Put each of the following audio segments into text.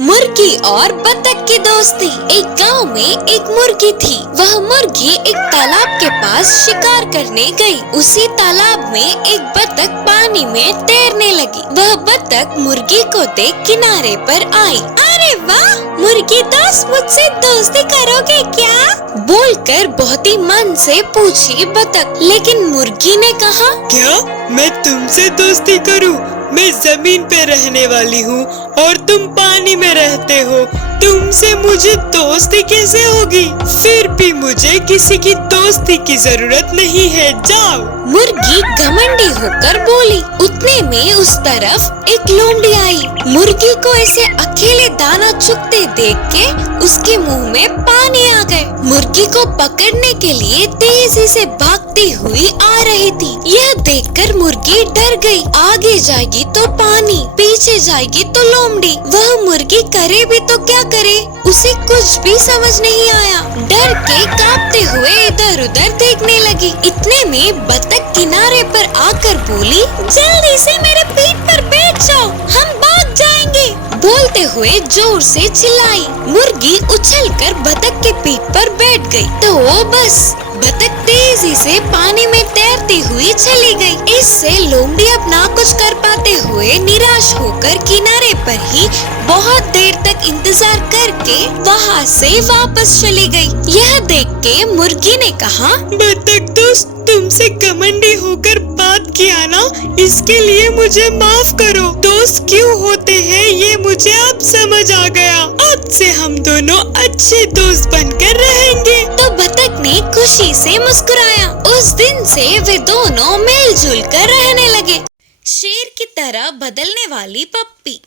मुर्गी और बतख की दोस्ती। एक गांव में एक मुर्गी थी। वह मुर्गी एक तालाब के पास शिकार करने गई। उसी तालाब में एक बतख पानी में तैरने लगी। वह बतख मुर्गी को देख किनारे पर आई। अरे वाह मुर्गी दोस्त, मुझसे दोस्ती करोगे क्या? बोलकर बहुत ही मन से पूछी बतख। लेकिन मुर्गी ने कहा, क्या मैं तुमसे दोस्ती करूं? मैं जमीन पे रहने वाली हूँ और तुम पानी में रहते हो। तुमसे मुझे दोस्ती कैसे होगी? फिर भी मुझे किसी की दोस्ती की जरूरत नहीं है, जाओ। मुर्गी घमंडी होकर बोली। उतने में उस तरफ एक लोमड़ी आई। मुर्गी को ऐसे अकेले दाना चुगते देख के उसके मुंह में पानी आ गए। मुर्गी को पकड़ने के लिए तेजी से भागती हुई आ रही थी। यह देखकर मुर्गी डर गई। आगे जाएगी तो पानी, पीछे जाएगी तो लोमड़ी। वह मुर्गी करे भी तो क्या करे, उसे कुछ भी समझ नहीं आया। डर के कांपते हुए इधर उधर देखने लगी। इतने में बतख किनारे पर आकर बोली, जल्दी से मेरे पीठ पर बैठ जाओ, हम भाग जाएंगे। बोलते हुए जोर से चिल्लाई। मुर्गी उछलकर बतख के पीठ पर बैठ गई। तो बस बतख तेजी से पानी में तैरती हुई चली गई। इससे लोमड़ी अब ना कुछ कर पाते हुए निराश होकर किनारे पर ही बहुत देर तक इंतजार करके वहाँ से वापस चली गई। यह देख के मुर्गी ने कहा, बतख दोस्त, तुमसे घमंडी होकर बात किया ना, इसके लिए मुझे माफ करो। दोस्त क्यों होते हैं ये मुझे अब समझ आ गया। अब से हम दोनों अच्छे दोस्त बनकर रहेंगे। तो बतख ने खुशी से मुस्कुराया। उस दिन से वे दोनों मिलजुल कर रहने लगे। शेर की तरह बदलने वाली पप्पी।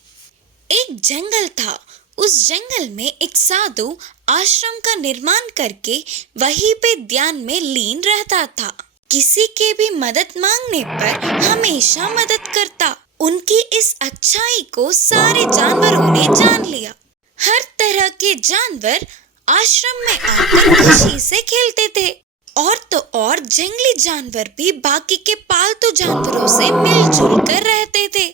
एक जंगल था। उस जंगल में एक साधु आश्रम का निर्माण करके वहीं पे ध्यान में लीन रहता था। किसी के भी मदद मांगने पर हमेशा मदद करता। उनकी इस अच्छाई को सारे जानवरों ने जान लिया। हर तरह के जानवर आश्रम में आकर खुशी से खेलते थे। और तो और जंगली जानवर भी बाकी के पालतू जानवरों से मिलजुल कर रहते थे।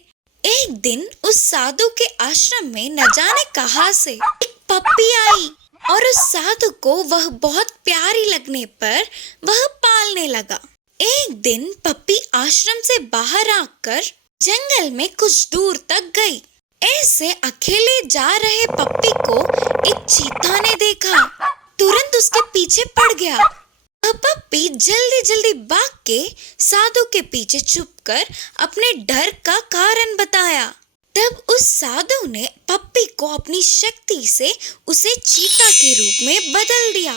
एक दिन उस साधु के आश्रम में न जाने कहां से एक पप्पी आई और उस साधु को वह बहुत प्यारी लगने पर वह पालने लगा। एक दिन पप्पी आश्रम से बाहर आकर जंगल में कुछ दूर तक गई। ऐसे अकेले जा रहे पप्पी को एक चीता ने देखा। तुरंत उसके पीछे पड़ गया। पप्पी जल्दी जल्दी भाग के साधु के पीछे छुपकर अपने डर का कारण बताया। तब उस साधु ने पप्पी को अपनी शक्ति से उसे चीता के रूप में बदल दिया।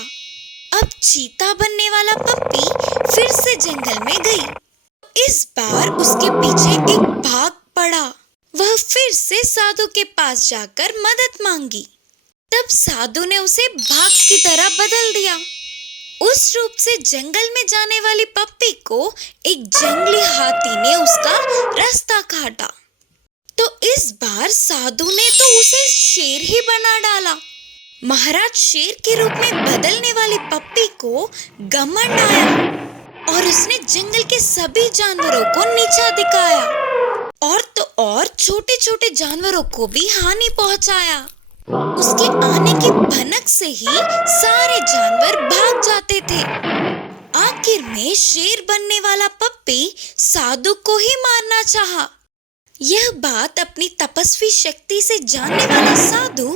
अब चीता बनने वाला पप्पी फिर से जंगल में गई। इस बार उसके पीछे एक भाग पड़ा। वह फिर से साधु के पास जाकर मदद मांगी। तब साधु ने उसे भाग की तरह बदल दिया। उस रूप से जंगल में जाने वाली पप्पी को एक जंगली हाथी ने उसका रास्ता काटा। तो इस बार साधु ने तो उसे शेर ही बना डाला। महाराज शेर के रूप में बदलने वाली पप्पी को घमंड आया और उसने जंगल के सभी जानवरों को नीचा दिखाया। और तो और छोटे छोटे जानवरों को भी हानि पहुंचाया। उसके आने की भनक से ही सारे जानवर भाग जाते थे। आखिर में शेर बनने वाला पप्पी साधु को ही मारना चाहा। यह बात अपनी तपस्वी शक्ति से जानने वाला साधु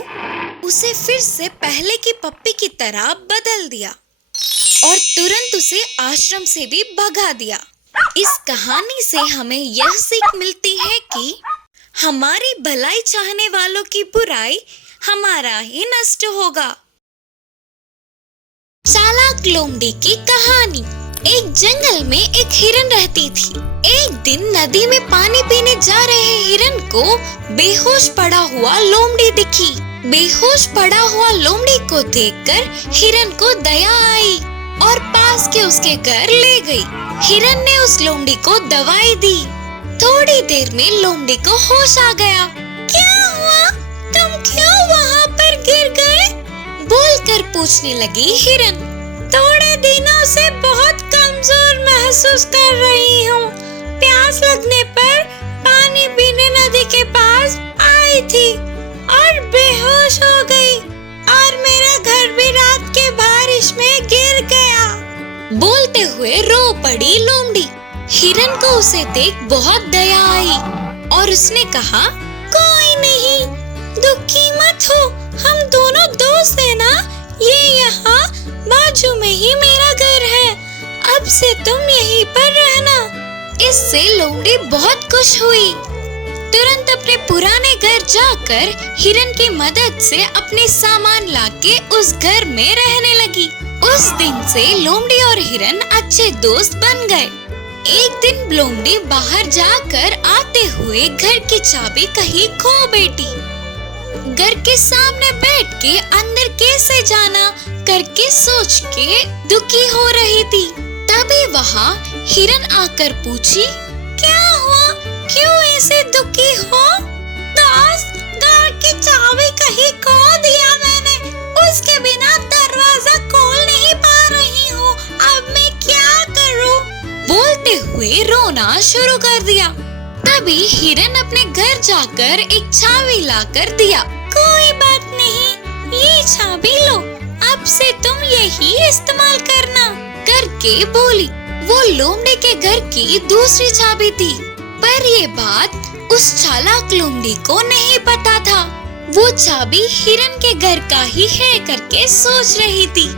उसे फिर से पहले की पप्पी की तरह बदल दिया और तुरंत उसे आश्रम से भी भगा दिया। इस कहानी से हमें यह सीख मिलती है कि हमारी भलाई चाहने वालों की बुराई हमारा ही नष्ट होगा। चालाक लोमड़ी की कहानी। एक जंगल में एक हिरन रहती थी। एक दिन नदी में पानी पीने जा रहे हिरन को बेहोश पड़ा हुआ लोमड़ी दिखी। बेहोश पड़ा हुआ लोमड़ी को देखकर हिरन को दया आई और पास के उसके घर ले गई। हिरन ने उस लोमड़ी को दवाई दी। थोड़ी देर में लोमड़ी को होश आ गया। क्या हुआ? तुम क्यों वहाँ पर गिर गए? बोलकर पूछने लगी हिरन। थोड़े दिनों से बहुत कमजोर महसूस कर रही हूँ। प्यास लगने पर पानी पीने नदी के पास आई थी और बेहोश हो गई और मेरा घर भी रात के बारिश में गिर गया। बोलते हुए रो पड़ी लोमड़ी। हिरन को उसे देख बहुत दया आई और उसने कहा, कोई नहीं, दुखी मत हो, हम दोनों दोस्त हैं ना। ये यहाँ बाजू में ही मेरा घर है, अब से तुम यहीं पर रहना। इससे लोमड़ी बहुत खुश हुई। तुरंत अपने पुराने घर जाकर हिरन की मदद से अपने सामान लाके उस घर में रहने लगी। उस दिन से लोमड़ी और हिरन अच्छे दोस्त बन गए। एक दिन लोमड़ी बाहर जाकर आते हुए घर की चाबी कहीं खो बैठी। घर के सामने बैठ के अंदर कैसे जाना करके सोच के दुखी हो रही थी। तभी वहाँ हिरन आकर पूछी, क्या हुआ, क्यों ऐसे दुखी हो? दोस्त, घर की चाबी कहीं खो दिया मैंने, उसके बिना दरवाजा खोल नहीं पा रही हूँ, अब मैं क्या करूँ? बोलते हुए रोना शुरू कर दिया। तभी हिरन अपने घर जाकर एक चाबी लाकर दिया। कोई बात नहीं, ये चाबी लो, अब से तुम यही इस्तेमाल करना करके बोली। वो लोमड़ी के घर की दूसरी चाबी थी, पर ये बात उस चालाक लोमड़ी को नहीं पता था। वो चाबी हिरन के घर का ही है करके सोच रही थी।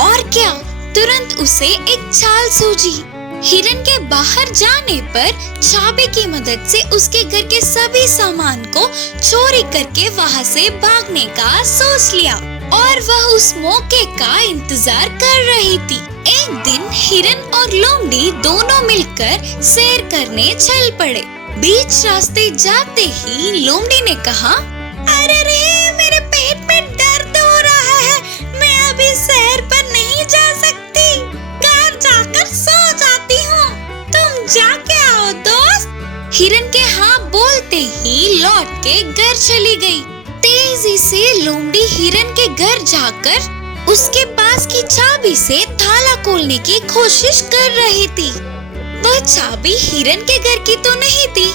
और क्या, तुरंत उसे एक चाल सूझी। हिरन के बाहर जाने पर चाबी की मदद से उसके घर के सभी सामान को चोरी करके वहाँ से भागने का सोच लिया और वह उस मौके का इंतजार कर रही थी। एक दिन हिरन और लोमड़ी दोनों मिलकर सैर करने चल पड़े। बीच रास्ते जाते ही लोमड़ी ने कहा, अरे रे, मेरे पेट में दर्द हो रहा है, मैं अभी सैर पर नहीं जा सकती, घर जाकर सो जाती हूँ, तुम जाके आओ दोस्त। हिरन के हाँ बोलते ही लौट के घर चली गई। तेजी से लोमड़ी हिरन के घर जाकर उसके पास की चाबी से ताला खोलने की कोशिश कर रही थी। वह चाबी हिरन के घर की तो नहीं थी,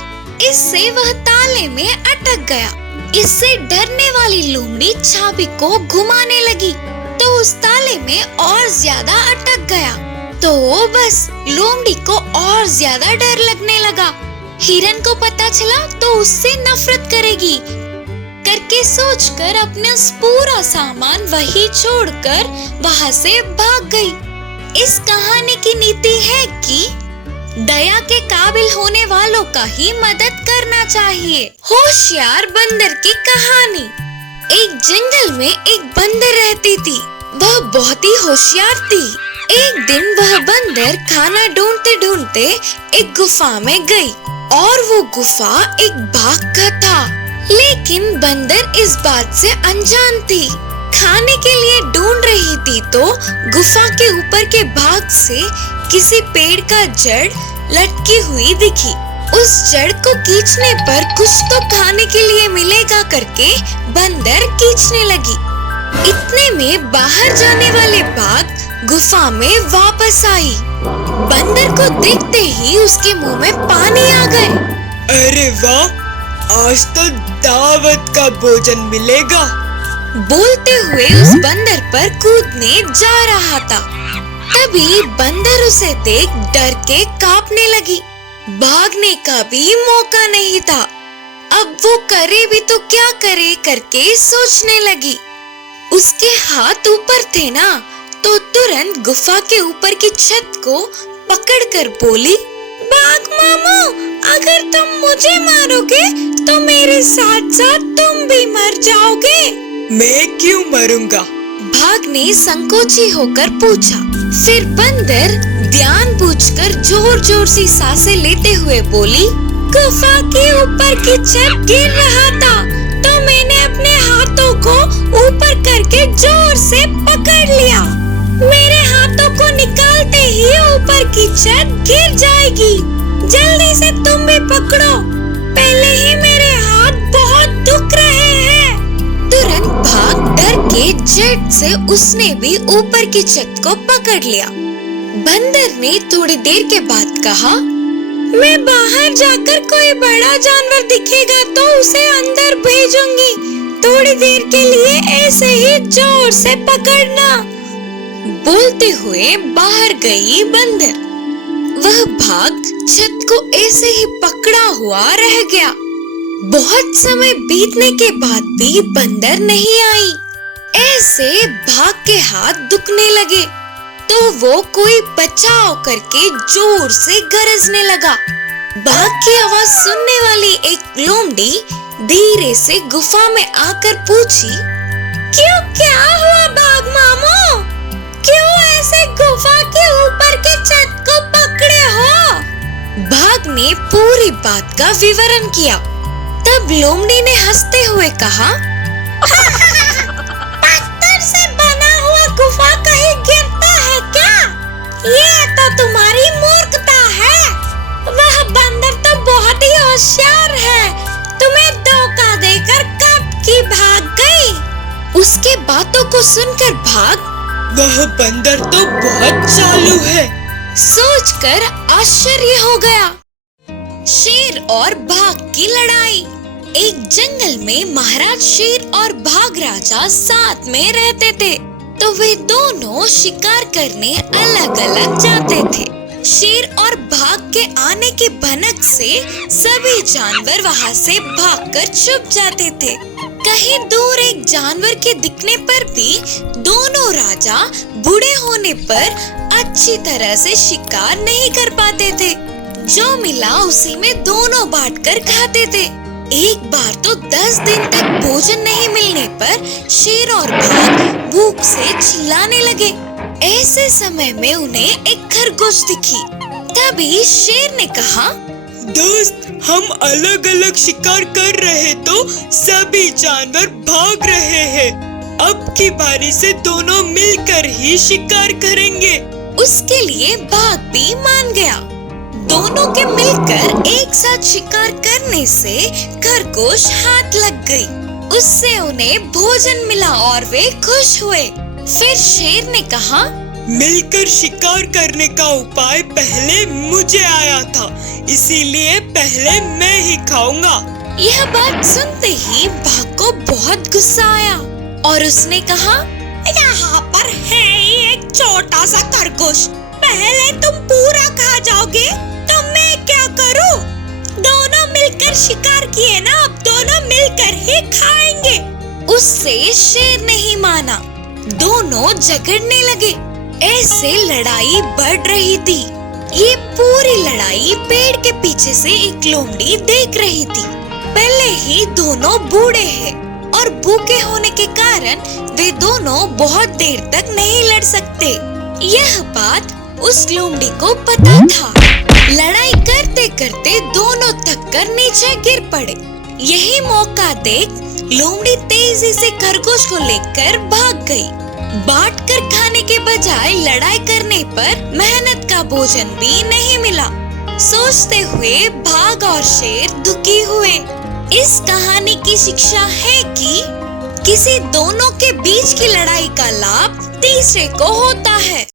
इससे वह ताले में अटक गया। इससे डरने वाली लोमड़ी चाबी को घुमाने लगी तो उस ताले में और ज्यादा अटक गया। तो बस लोमड़ी को और ज्यादा डर लगने लगा। हिरन को पता चला तो उससे नफरत करेगी करके सोचकर अपना पूरा सामान वही छोड़कर वहाँ से भाग गई। इस कहानी की नीति है कि दया के काबिल होने वालों का ही मदद करना चाहिए। होशियार बंदर की कहानी। एक जंगल में एक बंदर रहती थी। वह बहुत ही होशियार थी। एक दिन वह बंदर खाना ढूंढते ढूंढते एक गुफा में गई और वो गुफा एक बाघ का था। लेकिन बंदर इस बात से अनजान थी। खाने के लिए ढूंढ रही थी तो गुफा के ऊपर के भाग से किसी पेड़ का जड़ लटकी हुई दिखी। उस जड़ को खींचने पर कुछ तो खाने के लिए मिलेगा करके बंदर खींचने लगी। इतने में बाहर जाने वाले बाघ गुफा में वापस आई। बंदर को देखते ही उसके मुंह में पानी आ गए। अरे वाह, आज तो दावत का भोजन मिलेगा। बोलते हुए उस बंदर पर कूदने जा रहा था। तभी बंदर उसे देख डर के कांपने लगी। भागने का भी मौका नहीं था। अब वो करे भी तो क्या करे करके सोचने लगी। उसके हाथ ऊपर थे ना, तो तुरंत गुफा के ऊपर की छत को पकड़कर बोली, बाघ मामू, अगर तुम मुझे मारोगे तो मेरे साथ साथ तुम भी मर जाओगे। मैं क्यों मरूंगा? बाघ ने संकोची होकर पूछा। फिर बंदर ध्यान बूझकर जोर जोर से सांसें लेते हुए बोली, गुफा के ऊपर की छत गिर रहा था तो मैंने अपने हाथों को ऊपर करके जोर से पकड़ लिया। मेरे हाथों को निकालते ही ऊपर की छत गिर जाएगी। जल्दी से तुम भी पकड़ो, पहले ही मेरे हाथ बहुत दुख रहे हैं। तुरंत भाग डर के झट से उसने भी ऊपर की छत को पकड़ लिया। बंदर ने थोड़ी देर के बाद कहा, मैं बाहर जाकर कोई बड़ा जानवर दिखेगा तो उसे अंदर भेजूंगी थोड़ी देर के लिए ऐसे ही जोर से पकड़ना। बोलते हुए बाहर गई बंदर। वह भाग छत को ऐसे ही पकड़ा हुआ रह गया। बहुत समय बीतने के बाद भी बंदर नहीं आई। ऐसे भाग के हाथ दुखने लगे तो वो कोई बचाव करके जोर से गरजने लगा। भाग की आवाज सुनने वाली एक लोमड़ी धीरे से गुफा में आकर पूछी, क्यों, क्या हुआ बाघ मामू? क्यों ऐसे गुफा के ऊपर के छत को पकड़े हो? बाघ ने पूरी बात का विवरण किया। तब लोमड़ी ने हंसते हुए कहा, पत्थर से बना हुआ गुफा कहीं गिरता है क्या? ये तो तुम्हारी मूर्खता है। वह बंदर तो बहुत ही होशियार है, तुम्हें धोखा देकर कब की भाग गई। उसके बातों को सुनकर भाग, वह बंदर तो बहुत चालू है, सोचकर आश्चर्य हो गया। शेर और बाघ की लड़ाई। एक जंगल में महाराज शेर और बाघ राजा साथ में रहते थे, तो वे दोनों शिकार करने अलग अलग जाते थे। शेर और बाघ के आने की भनक से सभी जानवर वहाँ से भागकर छुप जाते थे। कहीं दूर एक जानवर के दिखने पर भी दोनों राजा बूढ़े होने पर अच्छी तरह से शिकार नहीं कर पाते थे। जो मिला उसी में दोनों बांटकर खाते थे। एक बार तो 10 दिन तक भोजन नहीं मिलने पर शेर और बाघ भूख से चिल्लाने लगे। ऐसे समय में उन्हें एक खरगोश दिखी। तभी शेर ने कहा, दोस्त, हम अलग अलग शिकार कर रहे तो सभी जानवर भाग रहे हैं। अब की बारी से दोनों मिलकर ही शिकार करेंगे। उसके लिए बाघ भी मान गया। दोनों के मिलकर एक साथ शिकार करने से खरगोश हाथ लग गई। उससे उन्हें भोजन मिला और वे खुश हुए। फिर शेर ने कहा, मिलकर शिकार करने का उपाय पहले मुझे आया था, इसीलिए पहले मैं ही खाऊंगा। यह बात सुनते ही बाघ को बहुत गुस्सा आया और उसने कहा, यहाँ पर है ही एक छोटा सा खरगोश, पहले तुम पूरा खा जाओगे तो मैं क्या करूं? दोनों मिलकर शिकार किए ना, अब दोनों मिलकर ही खाएंगे। उससे शेर नहीं माना। दोनों झगड़ने लगे। ऐसे लड़ाई बढ़ रही थी। ये पूरी लड़ाई पेड़ के पीछे से एक लोमड़ी देख रही थी। पहले ही दोनों बूढ़े हैं और भूखे होने के कारण वे दोनों बहुत देर तक नहीं लड़ सकते। यह बात उस लोमड़ी को पता था। लड़ाई करते करते दोनों थककर नीचे गिर पड़े। यही मौका देख लोमड़ी तेजी से खरगोश को लेकर भाग गई। बांटकर खाने के बजाय लड़ाई करने पर मेहनत का भोजन भी नहीं मिला। सोचते हुए बाघ और शेर दुखी हुए। इस कहानी की शिक्षा है कि किसी दोनों के बीच की लड़ाई का लाभ तीसरे को होता है।